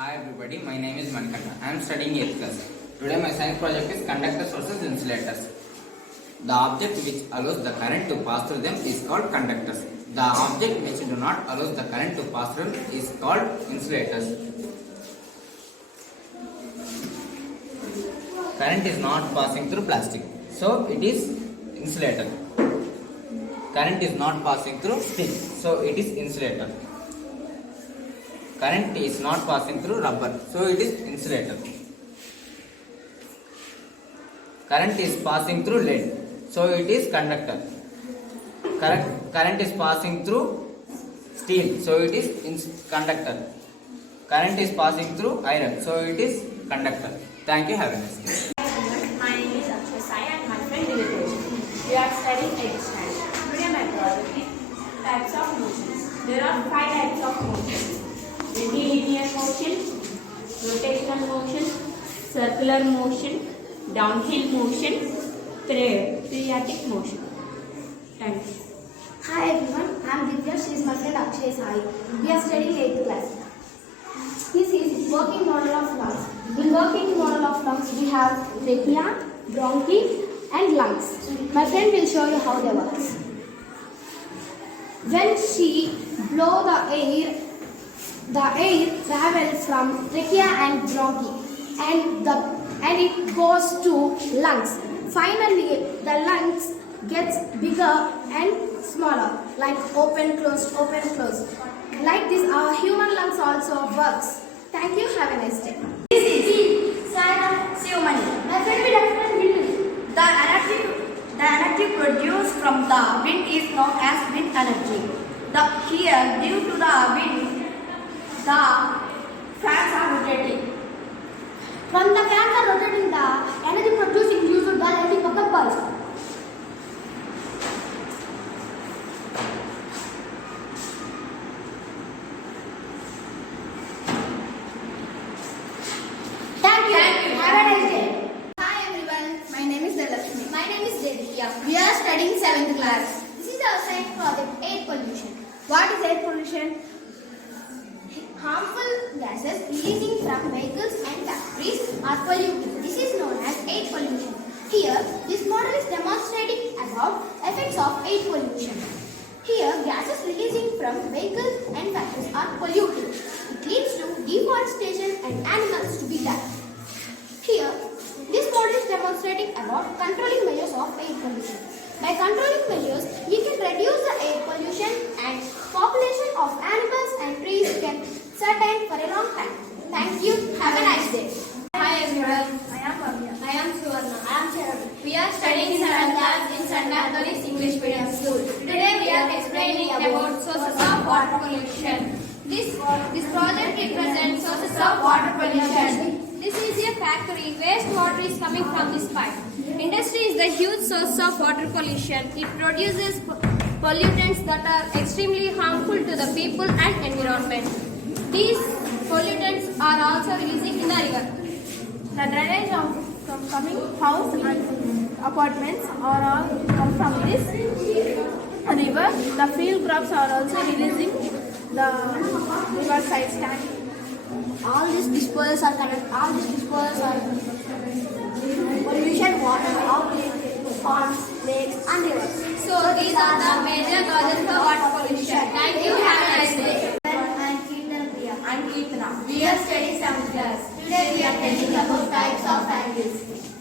Hi everybody, my name is Manikanda. I am studying 8th class. Today my science project is conductors versus insulators. The object which allows the current to pass through them is called conductors. The object which do not allow the current to pass through is called insulators. Current is not passing through plastic, so it is insulator. Current is not passing through steel, so it is insulator. Current is not passing through rubber, so it is insulator. Current is passing through lead, so it is conductor. Current is passing through steel, so it is conductor. Current is passing through iron, so it is conductor. Thank you. Have a nice day. My name is Akshay Sai and my friend Dinesh. We are studying 8th standard. Today my project is types of motions. There are 5 types of motions. Linear motion, rotational motion, circular motion, downhill motion, periodic motion. Thank you. Hi everyone, I am Divya. She is my friend Akshay Sai. We are studying 8th class. This is working model of lungs. In working model of lungs, we have trachea, bronchi, and lungs. My friend will show you how they work. When she blow the air travels from trachea and bronchi, and it goes to lungs. Finally, the lungs gets bigger and smaller, like open, close, open, close. Like this, our human lungs also works. Thank you. Have a nice day. This is Sai Sivamani. My friend will explain wind. The energy produced from the wind is known as wind energy. Here, due to the wind, the fans are rotating. When the fans are rotating, the energy producing uses the lighting of the bulb. Thank you. Have a nice day. Hi everyone, my name is Lalakshmi. My name is Devya. We are studying 7th class. This is our science project, air pollution. What is air pollution? Harmful gases releasing from vehicles and factories are polluting. This is known as air pollution. Here, this model is demonstrating about effects of air pollution. Here, gases releasing from vehicles and factories are polluting. It leads to deforestation and animals to be died. Here, this model is demonstrating about controlling measures of air pollution. By controlling measures, we can reduce the air pollution and population of animals and trees can sustain for a long time. Thank you. Have a nice day. Hi everyone, I am Bhavya. I am Suvarna. I am Sharon. We are studying 7th class in St. Anthony's English Medium School. Today we are explaining about sources of water pollution. This project represents sources of water pollution. This is a factory. Wastewater is coming from this pipe. Industry is the huge source of water pollution. It produces pollutants that are extremely harmful to the people and environment. These pollutants are also releasing in the river. The drainage from coming house and apartments are all come from this river. The field crops are also releasing the river side stand. All these disposals are connected. All these disposals are pollution water out ponds, lakes and rivers. So these are the major causes of water pollution. Thank you. Have a nice day. I'm Kirtana. We are studying 7th class. Today we are telling about types of angles.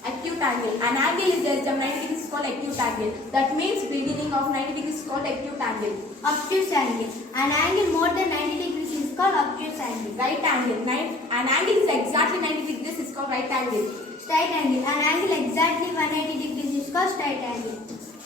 Acute angle. An angle is there is a 90 degrees is called acute angle. That means beginning of 90 degrees is called acute angle. Obtuse angle. An angle more than 90 degrees is called obtuse angle. Right angle. An angle is exactly 90 degrees is called right angle. Straight angle. An angle exactly 180 degrees is called straight angle.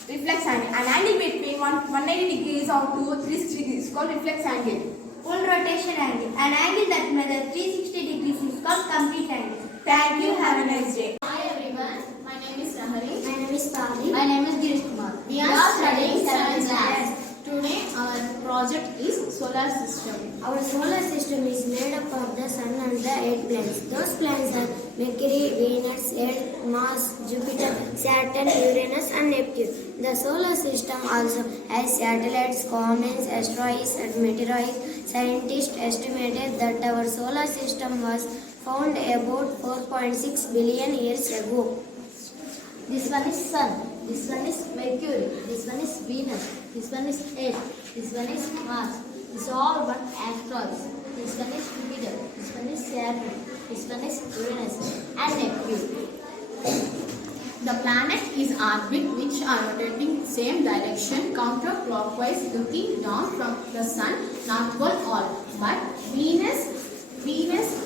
Reflex angle. An angle between 180 degrees or 360 degrees is called reflex angle. Full rotation angle. An angle that measures 360 degrees is called complete angle. Thank you. Have a nice day. Hi everyone. My name is Rahari. My name is Tali. My name is Girish Kumar. We are studying 7th class. Today our project is solar system. Our solar system is made up of the sun and the 8 planets. Those planets are Mercury, Venus, Earth, Mars, Jupiter, Saturn, Uranus and Neptune. The solar system also has satellites, comets, asteroids and meteoroids. Scientists estimated that our solar system was found about 4.6 billion years ago. This one is Sun, this one is Mercury, this one is Venus, this one is Earth, this one is Mars. These are all but asteroids. This one is Jupiter, this one is Saturn, this one is Uranus and Neptune. The planet is orbit which are rotating same direction counterclockwise looking down from the sun, North Pole all. But Venus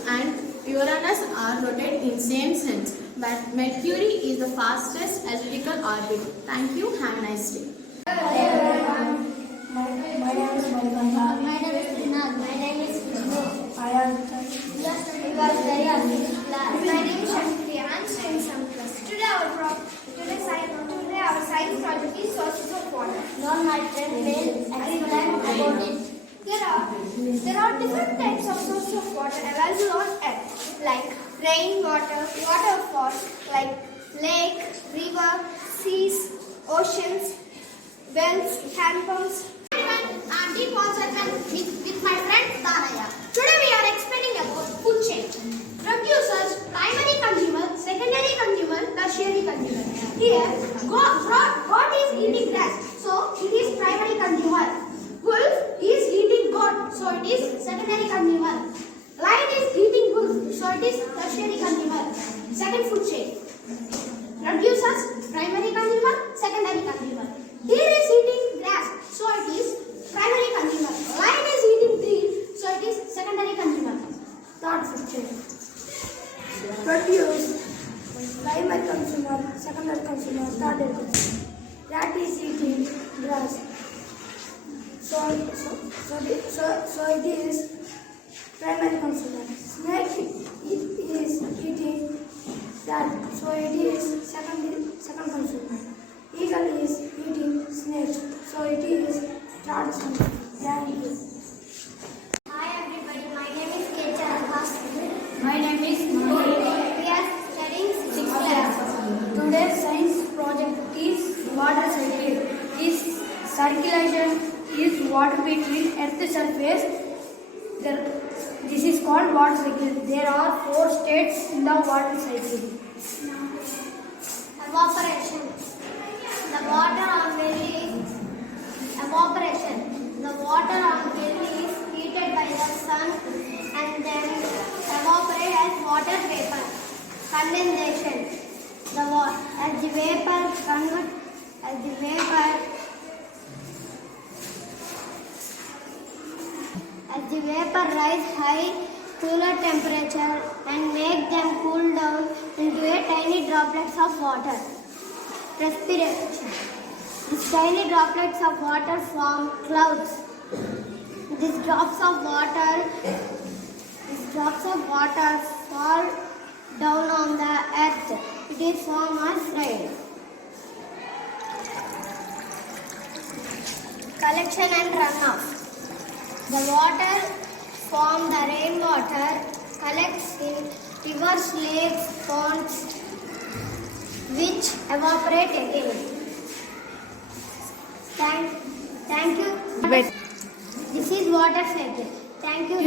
and Uranus are rotated in same sense. But Mercury is the fastest elliptical orbit. Thank you. Have a nice day. My name is Malvanda. My name is Vinod. My name is Vishnu. I am You are very happy class. My name is Shakti. I am studying some class. Today our science project is sources of water. Now my friend will explain about it. There are different types of sources of water available on earth, like rainwater, waterfalls, like lake, river, seas, oceans, wells, hand pumps. I'm deep water with my friend Dhanaya. Today we are explaining about food chain. Producers, primary consumer, secondary consumer, tertiary consumer. Here, goat is eating grass, so it is primary consumer. Wolf is eating goat, so it is secondary consumer. Lion is eating wolf, so it is tertiary consumer. Second food chain. Producers, primary consumer, secondary consumer. Deer is eating grass, so it is primary consumer. Lion is eating tree, so it is secondary consumer. Third food chain. Produce, primary consumer, secondary consumer, third consumer. Rat is eating grass. So it is primary consumer. Snake is eating that, so it is second consumer. Eagle is eating snake, so it is third consumer. Thank you. Hi everybody, my name is Kecha. My name is Mohit. We are studying 6th class. Today's science project is water cycle. This circulation is water between Earth's surface. This is called water cycle. There are 4 states in the water cycle. Evaporation. The water on belly is evaporation. The water on belly is heated by the sun and then evaporate as water vapor. Condensation. As the vapor rise high cooler temperature and make them cool down into a tiny droplets of water. Respiration. These tiny droplets of water form clouds. These drops of water fall down on the earth. It is formed as rain. Collection and runoff. The water from the rainwater collects in rivers, lakes, ponds, which evaporate again. Thank you. This is water cycle. Thank you.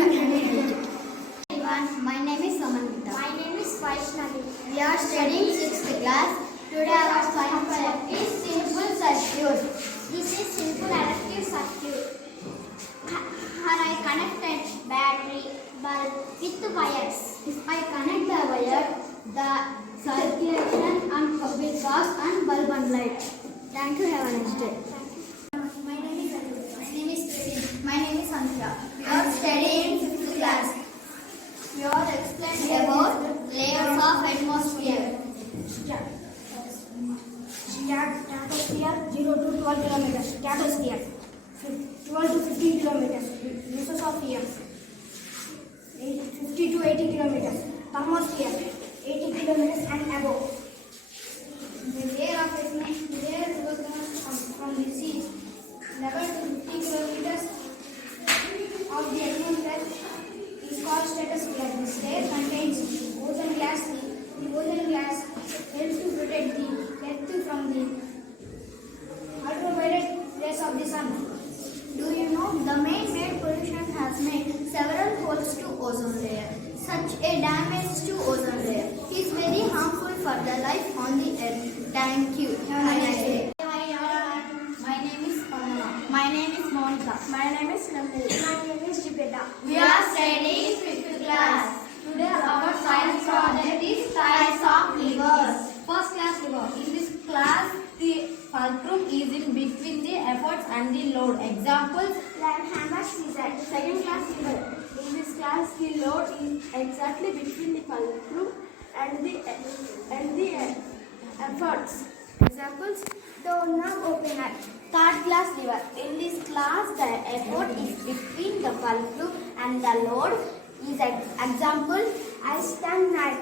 Everyone, my name is Samantha. My name is Vaishnavi. We are studying 6th class. Today our science project is simple circuit. This is simple electric circuit. Here I connected battery bulb with wires. If I connect the wire, the circulation and will pass and bulb and light. Thank you. Have a nice day. My name is Anurag. My name is Kriti. My name is Santhya. We are studying 5th class. We are explaining about layers of atmosphere. Stratosphere 0 to 12 kilometers. Stratosphere 12 to 15 kilometers. Mesosphere 50 to 80 kilometers. Thermosphere 80 kilometers and above. The layer of atmosphere from the sea 11 to 50 kilometers of the atmosphere is called stratosphere. This layer contains ozone gas. The ozone gas helps to protect the earth from the ultraviolet rays of the sun. Do you know the main pollution has such a damage to ozone layer. It is very harmful for the life on the earth. Thank you. Have a nice day. Hi everyone. My name is Pamela. My name is Monica. My name is Nandini. My name is Jipeta. We are studying 5th class. Today our science project is types of rivers. First class river. In this class, the fulcrum is in between the efforts and the load. Examples: Hammer Caesar. Second class river. In this class, the load is exactly between the fulcrum and the efforts. Examples: Doorknob opener. Third class river. In this class, the effort is between the fulcrum and the load is example Einstein knife.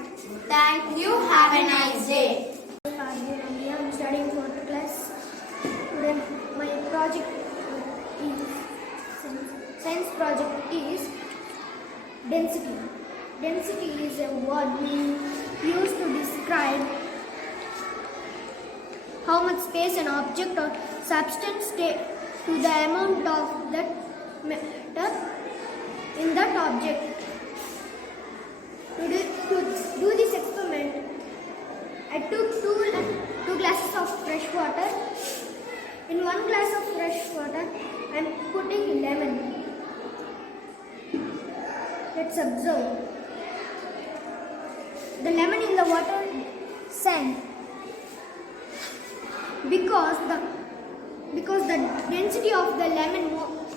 thank you. Have a nice day. I am studying 4th class. Today my project is science project is density. Density is a word we use to describe how much space an object or substance takes to the amount of that matter in that object. To do this experiment, I took two glasses of fresh water. In one glass of fresh water, I am putting lemon. Let's observe. The lemon in the water sank because the density of the lemon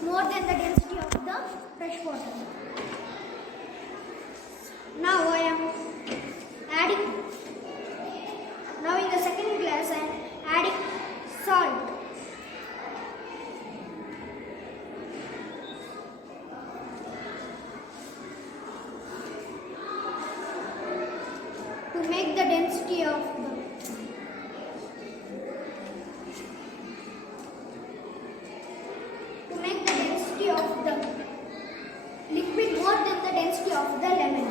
more than the density of the fresh water. Now I am adding. Now in the second glass I am adding salt. To make the density of the liquid more than the density of the lemon.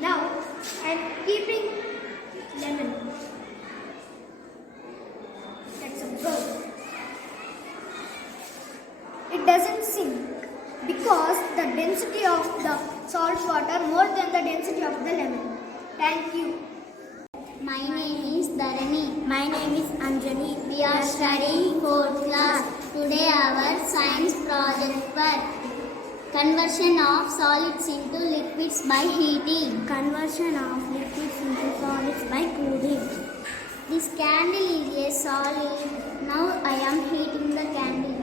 Now I am keeping lemon. Let's observe. It doesn't sink because the density of the salt water more than the density of the lemon. Thank you. My name is Dharani. My name is Anjali. We are studying 4th class. Today our science project work. Conversion of solids into liquids by heating. Conversion of liquids into solids by cooling. This candle is a solid. Now I am heating the candle.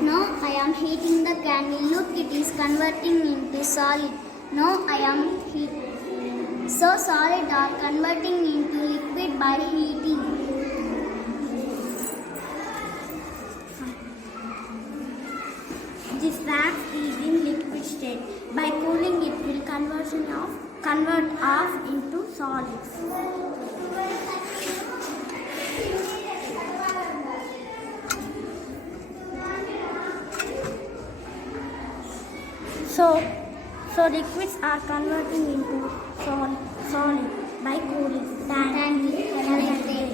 Now I am heating the candle. Look, it is converting into solid. Now I am heating. So solid are converting into liquid by heating. This wax is in liquid state. By cooling it will convert off into solids. So liquids are converting into solid by cooling. Thank you. Have a nice day.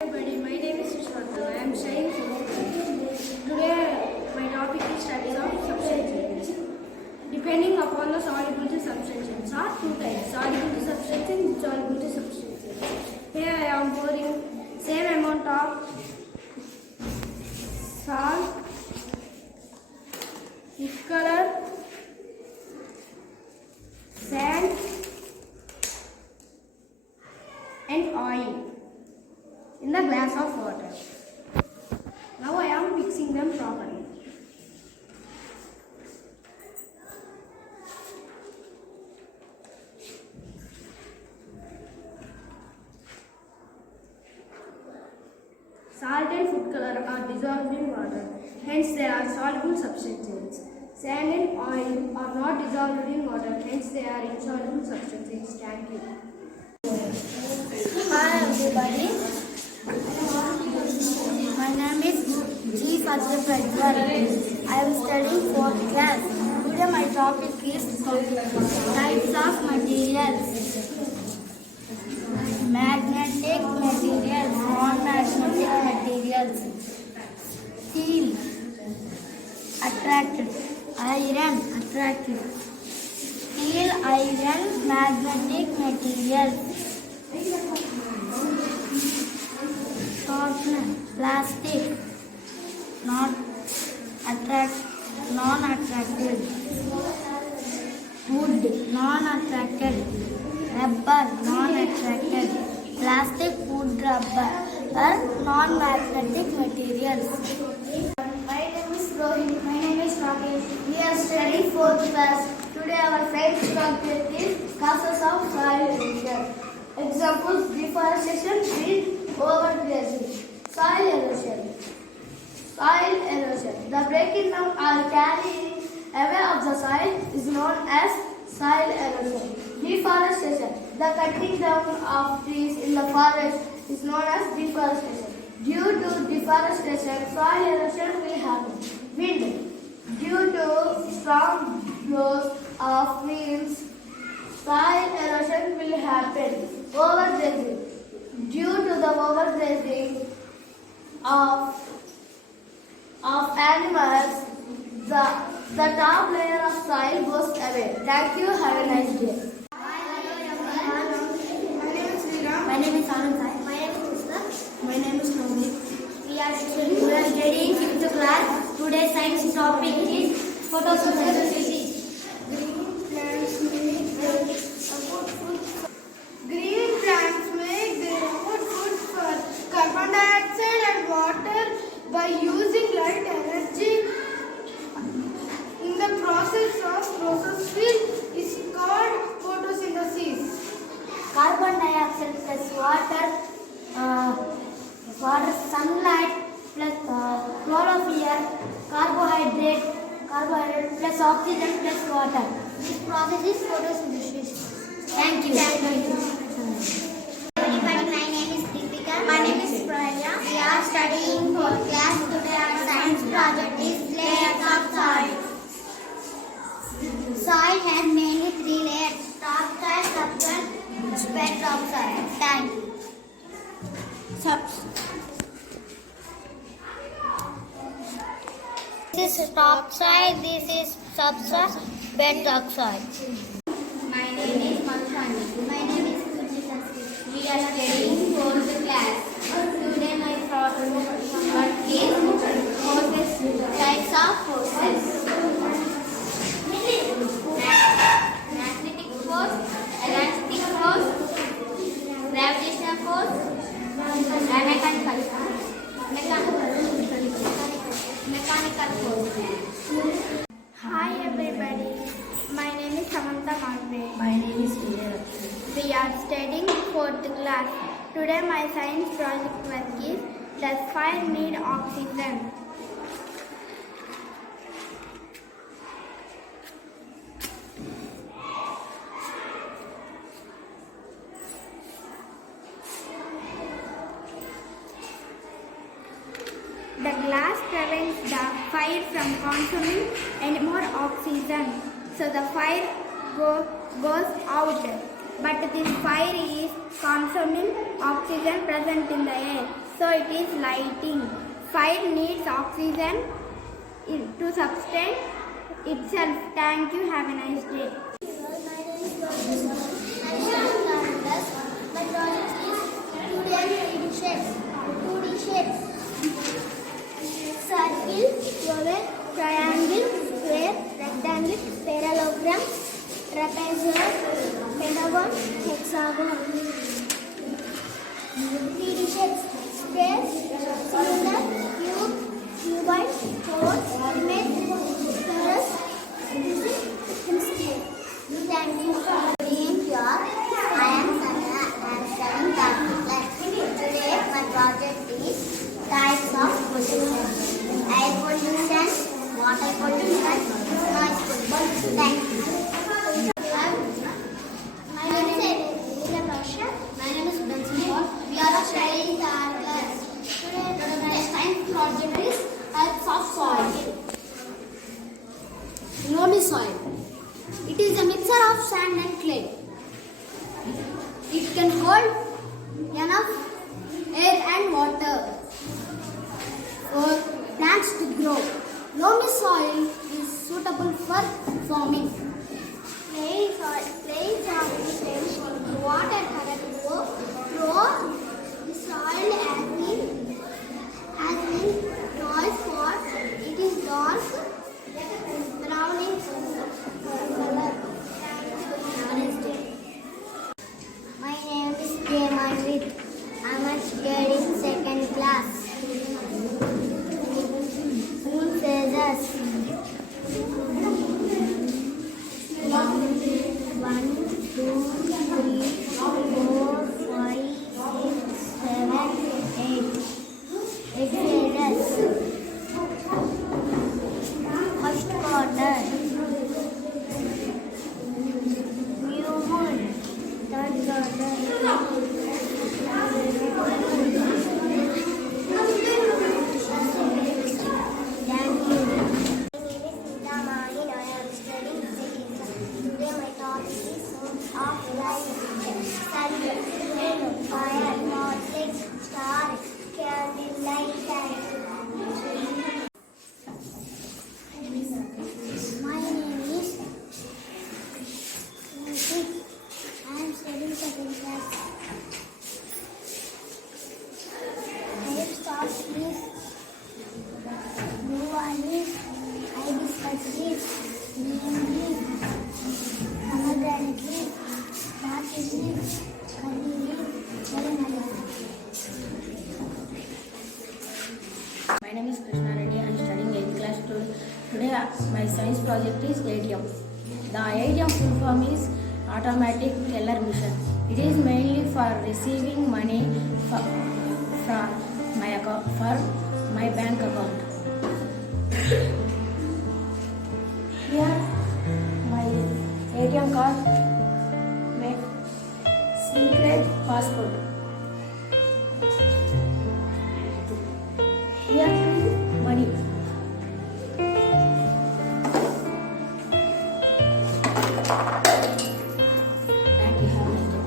Everybody, my name is Vishwanath. I am studying philosophy. Today, my topic is studies of substances. Depending upon the solubility substances are two types: solubility substances and insolubility substances. Here I am pouring same amount of salt, food color, sand, and oil in the glass of water. Now I am mixing them properly. Salt and food color are dissolved in water, hence they are soluble substances. Sand and oil are not dissolved in water, hence they are insoluble substances. Thank you. Hi everybody. My name is G. Fazil Prajwal. I am studying 4th class. Today my topic is types of materials. Magnetic materials, non-magnetic materials. attracted. Iron attracted. Steel, iron, magnetic material. Softener, plastic, not non-attracted. Wood, non-attracted. Rubber, non-attracted. Plastic, wood, rubber are non-magnetic materials. My name is Rohini. My name is Rakesh. We are studying 4th class. Today our science subject is causes of soil erosion. Examples: deforestation, wind, overgrazing. Soil erosion. Soil erosion. The breaking down or carrying away of the soil is known as soil erosion. Deforestation. The cutting down of trees in the forest is known as deforestation. Due to deforestation, soil erosion will happen. Wind. Due to strong blows of winds, soil erosion will happen. Overgrazing. Due to the overgrazing of animals, the top layer of soil goes away. Thank you. Have a nice day. My name is Anand Sai. My name is Krishna. My name is Navneet. We are studying 5th class. Today's science topic is photosynthesis. Green plants make their own food for carbon dioxide and water by using light energy. In the process is called photosynthesis. Carbon dioxide plus water, sunlight plus chlorophyll, carbohydrate plus oxygen plus water. This process is photosynthesis. Thank you. Everybody, my name is Deepika. My name is Praya. We are studying 4th class. Today our science project is layers of soil. Soil has mainly 3 layers: topsoil, subsoil, bed topsoil. Thank you. This is topsoil, this is subsoil, bed topsoil. My name is Manshani. My name is Pujita. We are studying 4th class. Today my work is forces, types of forces. Magnetic force, elastic force, gravitational force, and mechanical force. Hi everybody. My name is Samantha Marve. My name is Vijay. We are studying 4th class. Today my science project work is does fire need oxygen? The glass prevents the fire from consuming any more oxygen, so the fire goes out. But this fire is consuming oxygen present in the air, so it is lighting. Fire needs oxygen to sustain itself. Thank you. Have a nice day. My project is 2D shapes. Circle, oval, triangle, square, rectangle, parallelogram, trapezoid, pentagon, hexagon. 3D shapes: square, cylinder, cube, cuboid, cone, image, torus. This is scale. Thank you for being here. I am Sandra. I am studying calculus. Today my project is types of pollution: air pollution, water pollution, noise pollution. Thank you. My name is My name is Benson. We are studying calculus. Today the science project is types of soil. Loamy soil. It is a mixture of sand and clay. It can hold enough air and water for plants to grow. Loamy soil suitable for farming. Plains are rich in water current flow. The soil has been moist for it is dark brown in color. My name is Demanvit. I am studying second class. Moon phases. 1, 2, 3, 4, 5, 6, 7, 8. It phases. First quarter. New moon. Third quarter. Thank you. My name is Nita Mahin. I am studying second class. Today my topic is source of light. Sun, moon, fire, mountain, star, candle, light, My name is Nitik. I am studying second class. Stop please. Blue leaf, hibiscus leaf, neem leaf, pomegranate leaf, orchid leaf, curry leaf, banana leaf. My name is Krishna Reddy. I am studying 8th class. Today my science project is ATM. The ATM full form is Automatic Teller Mission. It is mainly for receiving money from my bank account. Here my ATM card, my secret passport. Here money. Thank you. Have a nice day.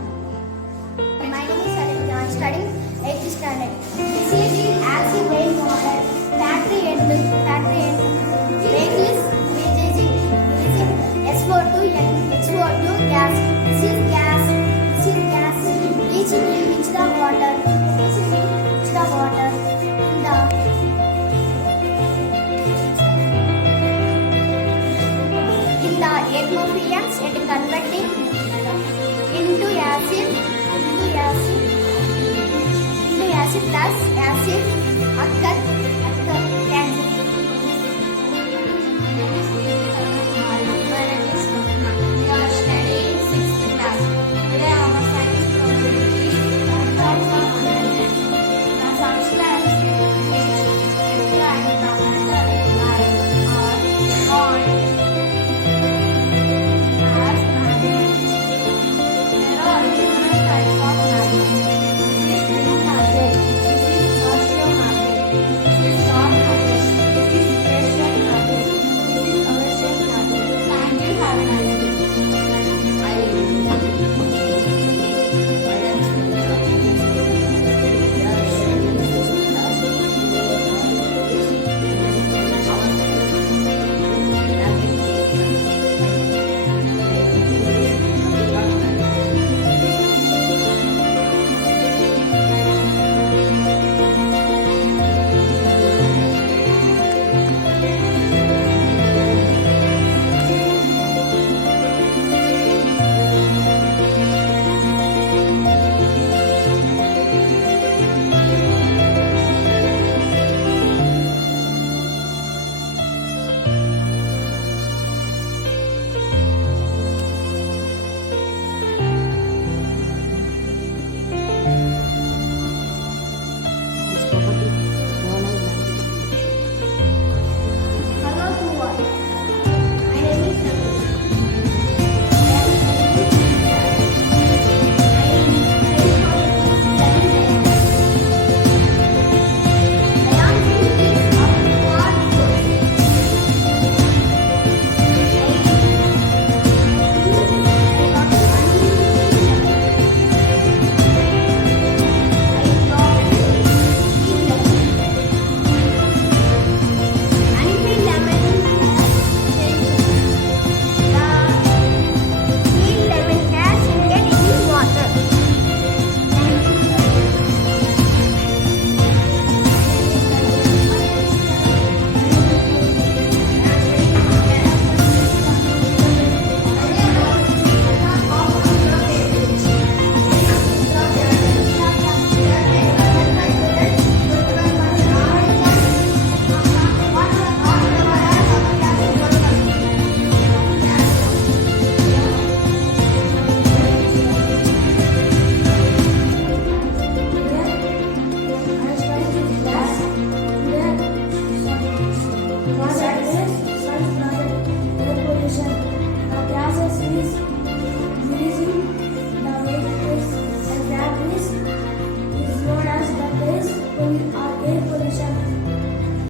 My name is Sarin. I am studying 8th standard. This is acid rain water. Factory end vehicle is releasing SO2 and H2O2 gas. This is gas. Which will mix the water. In the atmosphere, it converting into acid plus acid occur